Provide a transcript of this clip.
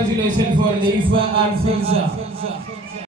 Congratulations for Leifa and Filza.